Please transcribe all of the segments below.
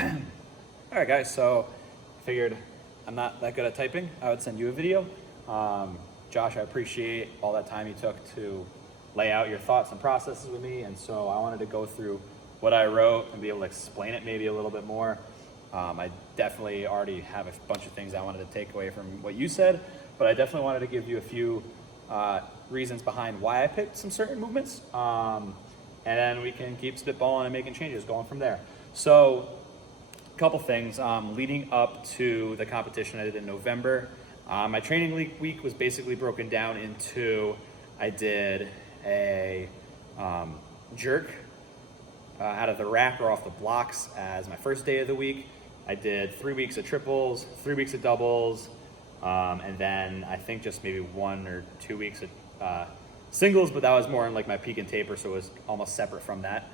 All right, guys, so I figured I'm not that good at typing. I would send you a video. Josh, I appreciate all that time you took to lay out your thoughts and processes with me, and so I wanted to go through what I wrote and be able to explain it maybe a little bit more. I definitely already have a bunch of things I wanted to take away from what you said, but I definitely wanted to give you a few reasons behind why I picked some certain movements, and then we can keep spitballing and making changes going from there. So couple things leading up to the competition I did in November. My training week was basically broken down into, I did a jerk out of the rack or off the blocks as my first day of the week. I did 3 weeks of triples, 3 weeks of doubles, and then I think just maybe 1 or 2 weeks of singles, but that was more in like my peak and taper, so it was almost separate from that.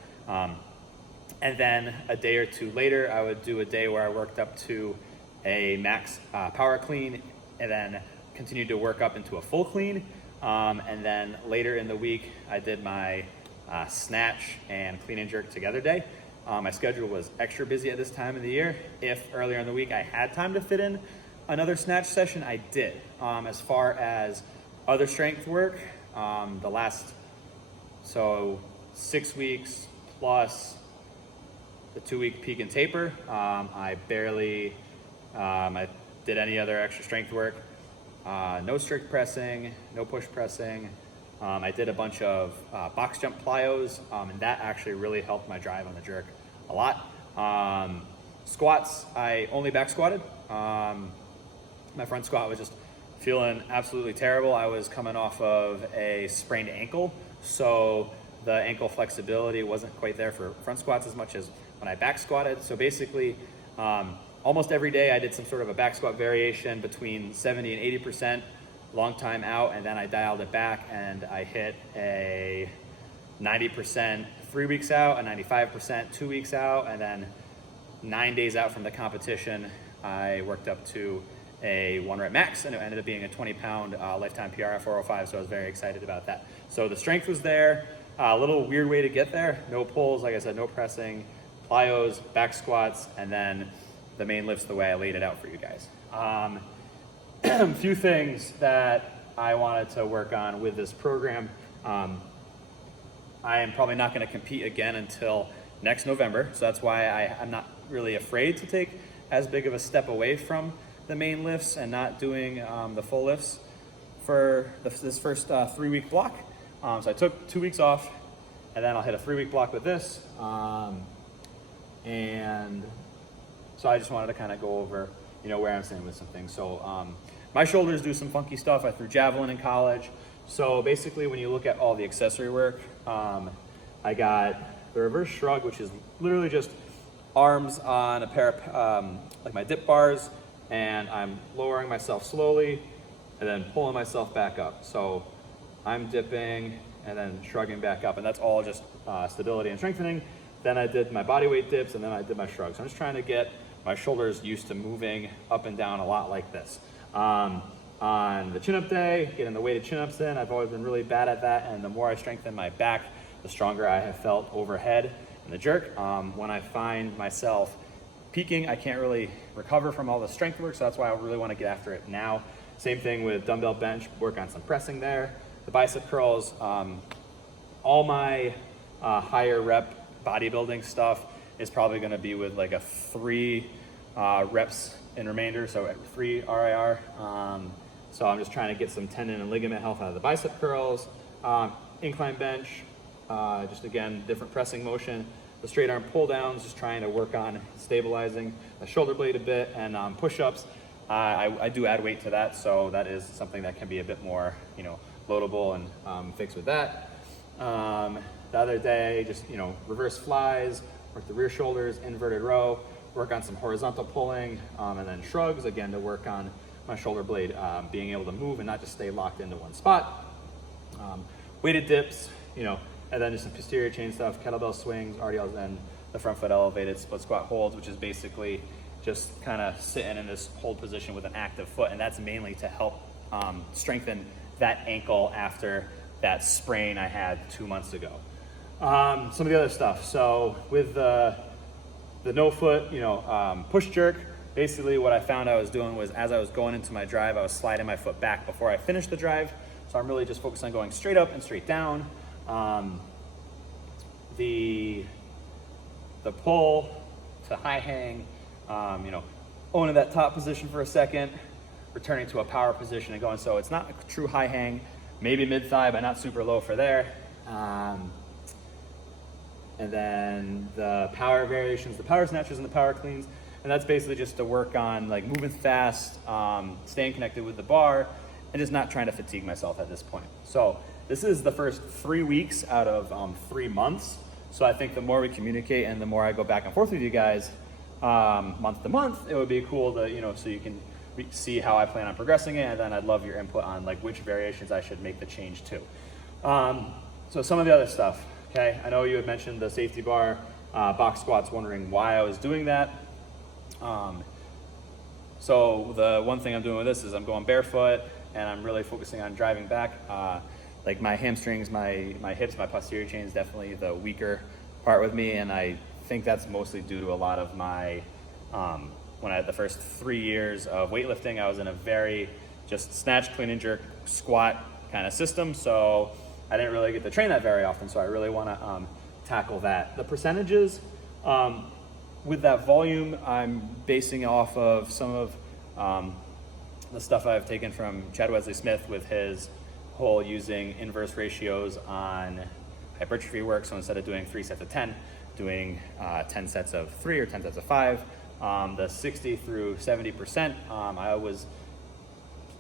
And then a day or two later, I would do a day where I worked up to a max power clean and then continued to work up into a full clean. And then later in the week, I did my snatch and clean and jerk together day. My schedule was extra busy at this time of the year. If earlier in the week I had time to fit in another snatch session, I did. As far as other strength work, the last, 6 weeks plus the 2 week peak and taper, I barely I did any other extra strength work. No strict pressing, no push pressing. I did a bunch of box jump plyos, and that actually really helped my drive on the jerk a lot. Squats, I only back squatted. My front squat was just feeling absolutely terrible. I was coming off of a sprained ankle, so the ankle flexibility wasn't quite there for front squats as much as when I back squatted. So basically, almost every day I did some sort of a back squat variation between 70 and 80%, long time out, and then I dialed it back and I hit a 90% 3 weeks out, a 95% 2 weeks out, and then 9 days out from the competition, I worked up to a 1 rep max, and it ended up being a 20-pound lifetime PR at 405, so I was very excited about that. So the strength was there, a little weird way to get there, no pulls, like I said, no pressing, plyos, back squats, and then the main lifts the way I laid it out for you guys. A few things that I wanted to work on with this program. I am probably not going to compete again until next November, so that's why I'm not really afraid to take as big of a step away from the main lifts and not doing the full lifts for this first 3 week block. So I took 2 weeks off, and then I'll hit a 3 week block with this. And so I just wanted to kind of go over, where I'm standing with some things. So my shoulders do some funky stuff. I threw javelin in college. So basically when you look at all the accessory work, I got the reverse shrug, which is literally just arms on a pair of, like my dip bars, and I'm lowering myself slowly and then pulling myself back up. So I'm dipping and then shrugging back up, and that's all just stability and strengthening. Then I did my body weight dips, and then I did my shrugs. So I'm just trying to get my shoulders used to moving up and down a lot like this. On the chin-up day, getting the weighted chin-ups in, I've always been really bad at that, and the more I strengthen my back, the stronger I have felt overhead in the jerk. When I find myself peaking, I can't really recover from all the strength work, so that's why I really want to get after it now. Same thing with dumbbell bench, work on some pressing there. The bicep curls, all my higher rep bodybuilding stuff is probably going to be with like a 3 reps in remainder, so 3 RIR. So I'm just trying to get some tendon and ligament health out of the bicep curls. Incline bench, just again, different pressing motion. The straight arm pull downs, just trying to work on stabilizing the shoulder blade a bit, and push-ups. I do add weight to that, so that is something that can be a bit more, loadable and fixed with that. The other day, just, reverse flies, work the rear shoulders, inverted row, work on some horizontal pulling, and then shrugs, again, to work on my shoulder blade being able to move and not just stay locked into one spot. Weighted dips, and then just some posterior chain stuff, kettlebell swings, RDLs, and the front foot elevated split squat holds, which is basically just kind of sitting in this hold position with an active foot, and that's mainly to help strengthen that ankle after that sprain I had 2 months ago. Some of the other stuff. So with the the no foot, push jerk, basically what I found I was doing was as I was going into my drive, I was sliding my foot back before I finished the drive. So I'm really just focused on going straight up and straight down. The pull to high hang, owning that top position for a second, returning to a power position and going. So it's not a true high hang, maybe mid thigh, but not super low for there. And then the power variations, the power snatches and the power cleans. And that's basically just to work on like moving fast, staying connected with the bar, and just not trying to fatigue myself at this point. So this is the first 3 weeks out of 3 months. So I think the more we communicate and the more I go back and forth with you guys month to month, it would be cool to, so you can see how I plan on progressing it. And then I'd love your input on like which variations I should make the change to. So some of the other stuff, okay? I know you had mentioned the safety bar, box squats, wondering why I was doing that. So the one thing I'm doing with this is I'm going barefoot and I'm really focusing on driving back. Like my hamstrings, my hips, my posterior chain is definitely the weaker part with me. And I think that's mostly due to a lot of my, when I had the first 3 years of weightlifting, I was in a very just snatch, clean and jerk, squat kind of system. So I didn't really get to train that very often. So I really want to tackle that. The percentages, with that volume, I'm basing off of some of the stuff I've taken from Chad Wesley Smith with his whole using inverse ratios on hypertrophy work. So instead of doing 3 sets of 10, doing 10 sets of 3 or 10 sets of 5. The 60 through 70%, I was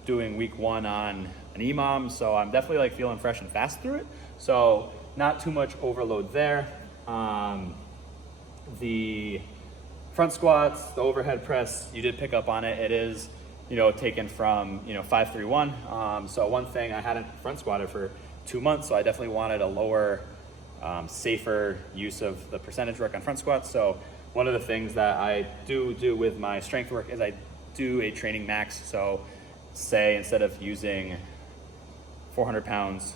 doing week 1 on an EMOM, so I'm definitely like feeling fresh and fast through it. So not too much overload there. The front squats, the overhead press, you did pick up on it. It is, taken from, 531. So one thing, I hadn't front squatted for 2 months, so I definitely wanted a lower, safer use of the percentage work on front squats. So one of the things that I do with my strength work is I do a training max. So say instead of using 400 pounds,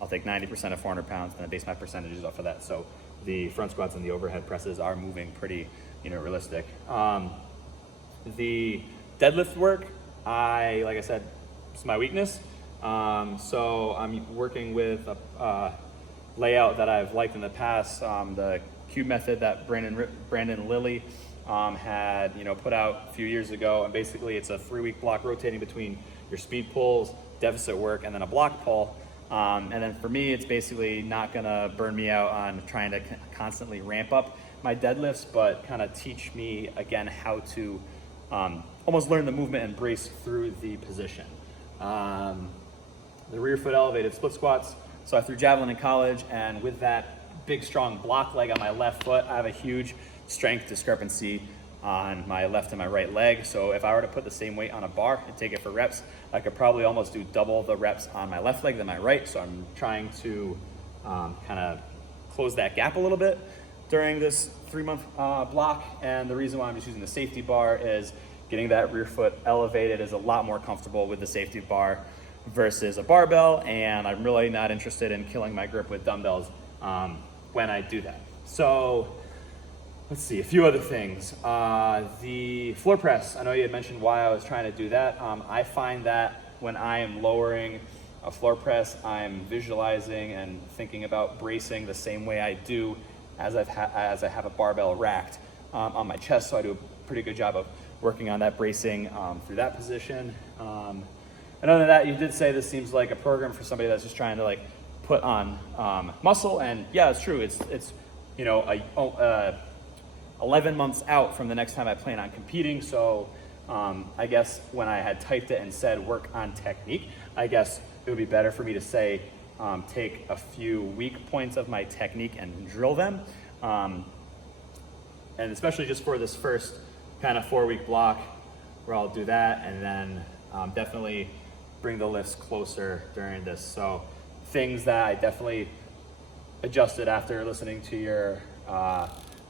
I'll take 90% of 400 pounds and I base my percentages off of that. So the front squats and the overhead presses are moving pretty, realistic. The deadlift work, like I said, it's my weakness. So I'm working with a layout that I've liked in the past. The cube method that Brandon Lilly had, put out a few years ago. And basically it's a 3-week block rotating between your speed pulls, deficit work, and then a block pull. And then for me, it's basically not gonna burn me out on trying to constantly ramp up my deadlifts, but kind of teach me again how to almost learn the movement and brace through the position. The rear foot elevated split squats. So I threw javelin in college, and with that big strong block leg on my left foot, I have a huge strength discrepancy on my left and my right leg. So if I were to put the same weight on a bar and take it for reps, I could probably almost do double the reps on my left leg than my right. So I'm trying to kind of close that gap a little bit during this 3-month block. And the reason why I'm just using the safety bar is getting that rear foot elevated is a lot more comfortable with the safety bar versus a barbell. And I'm really not interested in killing my grip with dumbbells when I do that. So let's see, a few other things. The floor press, I know you had mentioned why I was trying to do that. I find that when I am lowering a floor press, I'm visualizing and thinking about bracing the same way I do as I have a barbell racked on my chest. So I do a pretty good job of working on that bracing through that position. And other than that, you did say this seems like a program for somebody that's just trying to like put on muscle. And yeah, it's true. It's 11 months out from the next time I plan on competing. So I guess when I had typed it and said work on technique, I guess it would be better for me to say take a few weak points of my technique and drill them. And especially just for this first kind of 4-week block where I'll do that, and then definitely bring the lifts closer during this. So things that I definitely adjusted after listening to your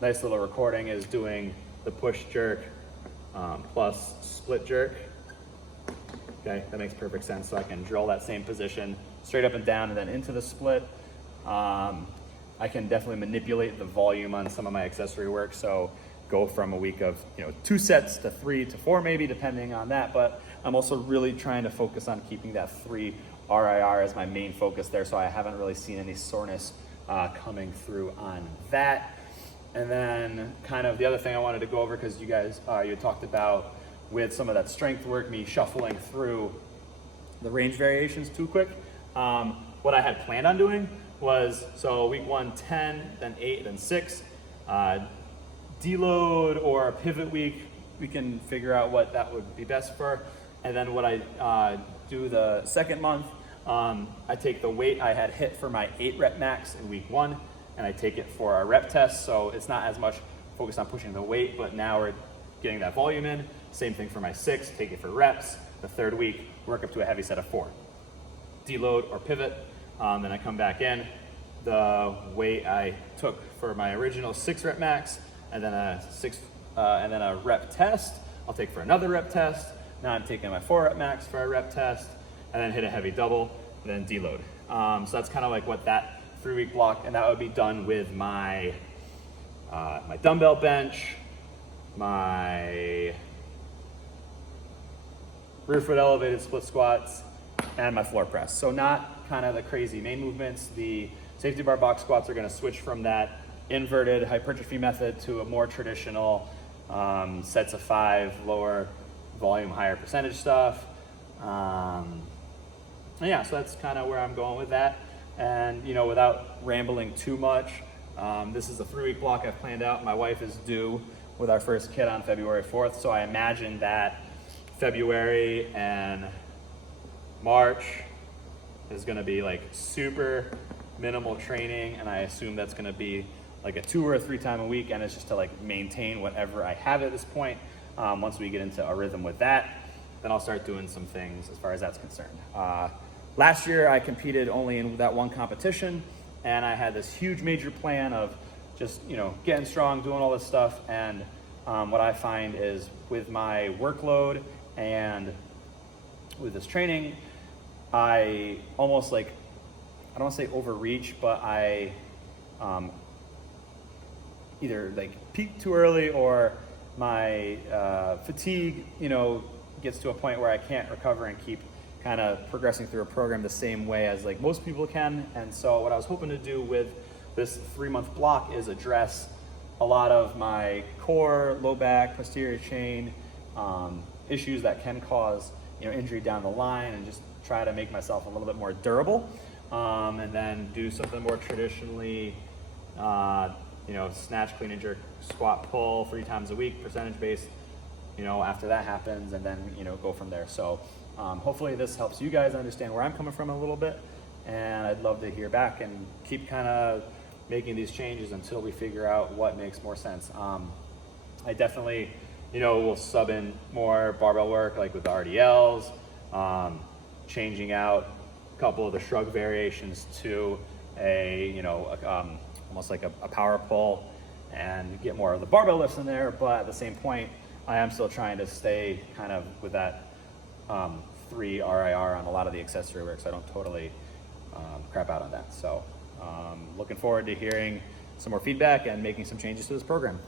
nice little recording is doing the push jerk plus split jerk. Okay, that makes perfect sense. So I can drill that same position straight up and down and then into the split. I can definitely manipulate the volume on some of my accessory work. So go from a week of 2 sets to 3 to 4 maybe, depending on that. But I'm also really trying to focus on keeping that 3 RIR as my main focus there, so I haven't really seen any soreness coming through on that. And then kind of the other thing I wanted to go over, because you guys, you had talked about with some of that strength work, me shuffling through the range variations too quick. What I had planned on doing was, so week 1, 10, then 8, then 6, deload or pivot week, we can figure out what that would be best for. And then what I do the second month, I take the weight I had hit for my 8 rep max in week 1, and I take it for our rep test. So it's not as much focused on pushing the weight, but now we're getting that volume in. Same thing for my 6, take it for reps. The third week, work up to a heavy set of 4. Deload or pivot, then I come back in. The weight I took for my original 6 rep max, and then a rep test, I'll take for another rep test. Now I'm taking my 4 rep max for a rep test, and then hit a heavy double, and then deload. So that's kind of like what that 3-week block, and that would be done with my my dumbbell bench, my rear foot elevated split squats, and my floor press. So not kind of the crazy main movements. The safety bar box squats are going to switch from that inverted hypertrophy method to a more traditional sets of 5, lower volume, higher percentage stuff. Yeah, so that's kind of where I'm going with that. And without rambling too much, this is a 3-week block I've planned out. My wife is due with our first kid on February 4th, so I imagine that February and March is going to be like super minimal training, and I assume that's going to be like a 2 or a 3 time a week, and it's just to like maintain whatever I have at this point. Once we get into a rhythm with that, then I'll start doing some things as far as that's concerned. Last year I competed only in that one competition, and I had this huge major plan of just getting strong, doing all this stuff. And what I find is with my workload and with this training, I almost I don't want to say overreach, but I either peak too early, or my fatigue gets to a point where I can't recover and keep kind of progressing through a program the same way as most people can. And so what I was hoping to do with this 3-month block is address a lot of my core, low back, posterior chain issues that can cause injury down the line, and just try to make myself a little bit more durable, and then do something more traditionally, snatch, clean and jerk, squat, pull 3 times a week, percentage based, after that happens, and then go from there. So hopefully this helps you guys understand where I'm coming from a little bit, and I'd love to hear back and keep kind of making these changes until we figure out what makes more sense. I definitely will sub in more barbell work, like with the RDLs, changing out a couple of the shrug variations to almost like a power pull, and get more of the barbell lifts in there. But at the same point, I am still trying to stay kind of with that 3 RIR on a lot of the accessory work, so I don't totally crap out on that. So looking forward to hearing some more feedback and making some changes to this program.